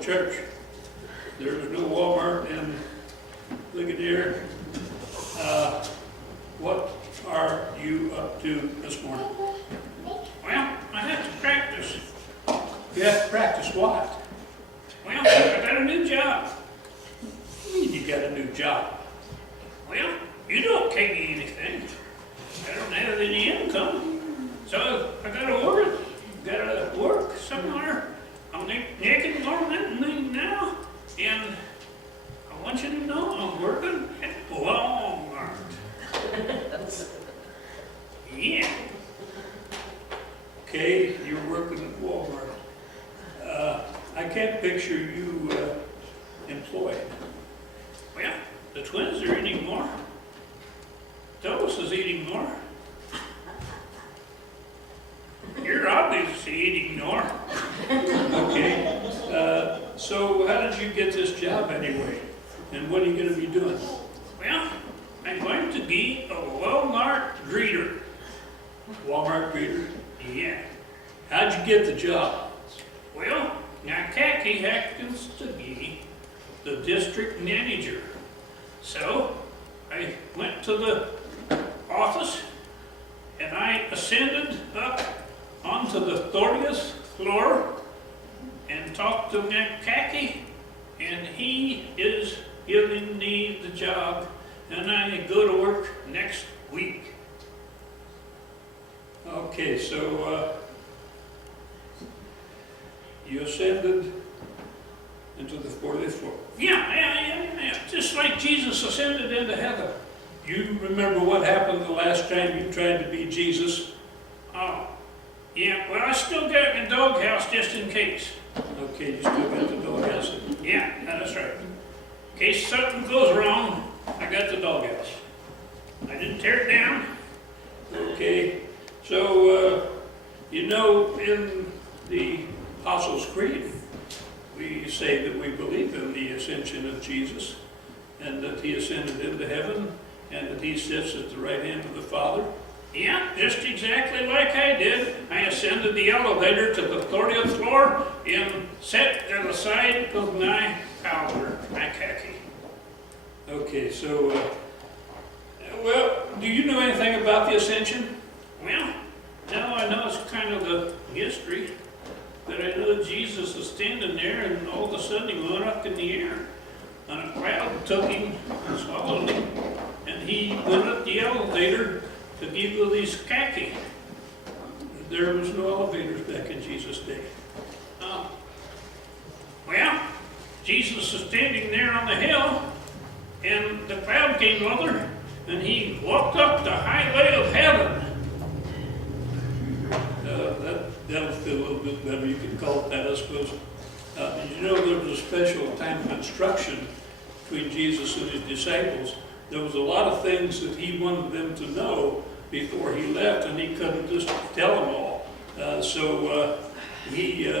church. There was no Walmart in Ligonier. What are you up to this morning? Well, I have to practice. You have to practice what? Well, I got a new job. You got a new job. Well, you don't pay me anything. I don't have any income. So I gotta work somewhere. I'm making more money now. And I want you to know I'm working at Walmart. Yeah. Okay, you're working at Walmart. I can't picture you employed. Well, the twins are eating more. Thomas is eating more. You're obviously eating more. Okay, so how did you get this job anyway? And what are you going to be doing? Well, I'm going to be a Walmart greeter. Walmart greeter? Yeah. How'd you get the job? Well, now Khaki happens to be the district manager. So I went to the office and I ascended up onto the 30th floor and talked to Khaki, and he is giving me the job, and I go to work next week. Okay, so you ascended into the 40th floor. Yeah. Just like Jesus ascended into heaven. You remember what happened the last time you tried to be Jesus? Oh, yeah, well, I still got my doghouse just in case. Okay, you still got the doghouse. Yeah, that's right. In case something goes wrong, I got the doghouse. I didn't tear it down. Okay, so you know, in the Apostles' Creed, we say that we believe in the ascension of Jesus, and that he ascended into heaven, and that he sits at the right hand of the Father. Yeah, just exactly like I did. I ascended the elevator to the 30th floor and sat at the side of my powder, my Khaki. Okay, so, well, do you know anything about the ascension? Well, now I know it's kind of the history, but I know Jesus is standing there and all of a sudden he went up in the air. And a crowd took him and swallowed him, and he went up the elevator to give you these Khaki. There was no elevators back in Jesus' day. Well, Jesus is standing there on the hill, and the crowd came over, and he walked up the highway of heaven. That'll feel a little bit better. You could call it that, I suppose. Did you know there was a special time of instruction between Jesus and his disciples? There was a lot of things that he wanted them to know before he left, and he couldn't just tell them all. So he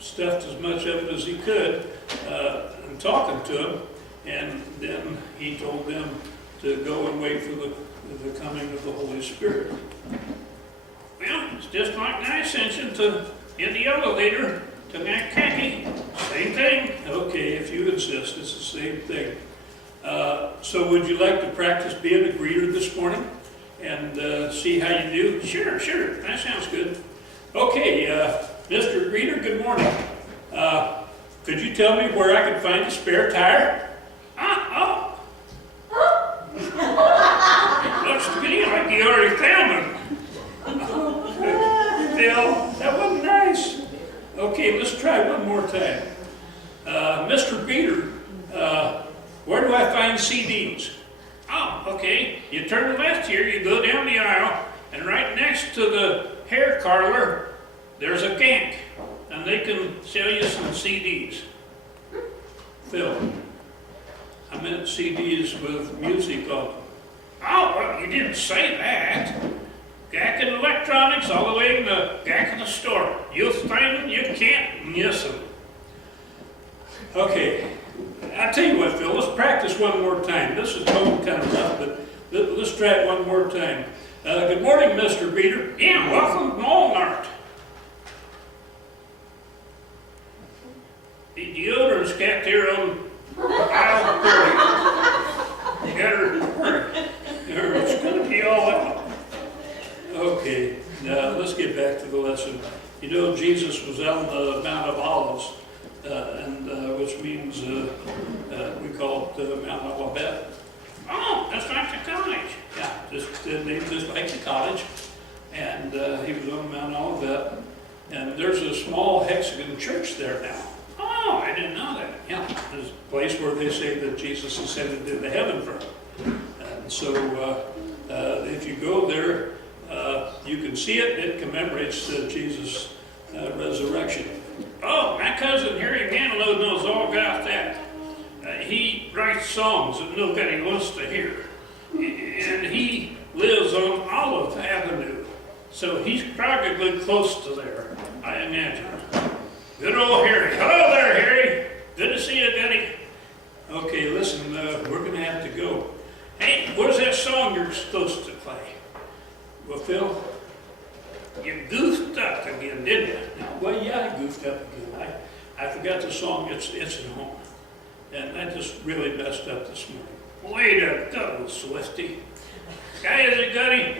stuffed as much of it as he could in talking to them, and then he told them to go and wait for the coming of the Holy Spirit. Well, it's just like my ascension in the elevator to that Khaki. Same thing. Okay, if you insist, it's the same thing. So would you like to practice being a greeter this morning and see how you do? Sure. That sounds good. Okay, Mr. Greeter, good morning. Could you tell me where I can find a spare tire? Looks to me like you already found one. Phil, that wasn't nice. Okay, let's try one more time. Mr. Greeter, where do I find CDs? Oh, okay. You turn left here, you go down the aisle, and right next to the hair curler, there's a gank, and they can sell you some CDs. Phil, I meant CDs with music on them. Oh, well, you didn't say that. Gack and Electronics all the way in the Gack of the store. You'll find them, you can't miss them. Okay, I'll tell you what, Phil, let's practice one more time. This is going kind of rough, but let's try it one more time. Good morning, Mr. Greeter. Yeah, welcome to Walmart. The deodorant's got there on aisle 30. You gotta hurry, or it's gonna be all out. Okay, now let's get back to the lesson. You know, Jesus was on the Mount of Olives, which means we call it Mount Olivet. Oh, that's like the college. Yeah, just named just like the college. And he was on Mount Olivet. And there's a small hexagon church there now. Oh, I didn't know that. Yeah, there's a place where they say that Jesus ascended into heaven from. And so if you go there, you can see it. It commemorates Jesus' resurrection. Oh, my cousin Harry Manilow knows all about that. He writes songs that nobody wants to hear. And he lives on Olive Avenue. So he's probably close to there, I imagine. Good old Harry. Hello there, Harry. Good to see you, Daddy. Okay, listen, we're going to have to go. Hey, where's that song you're supposed to play? Well, Phil? You goofed up again, didn't you? Well, yeah, I goofed up again. I forgot the song, It's at Home. And I just really messed up this morning. Way to go, Swifty. Guy, has it got any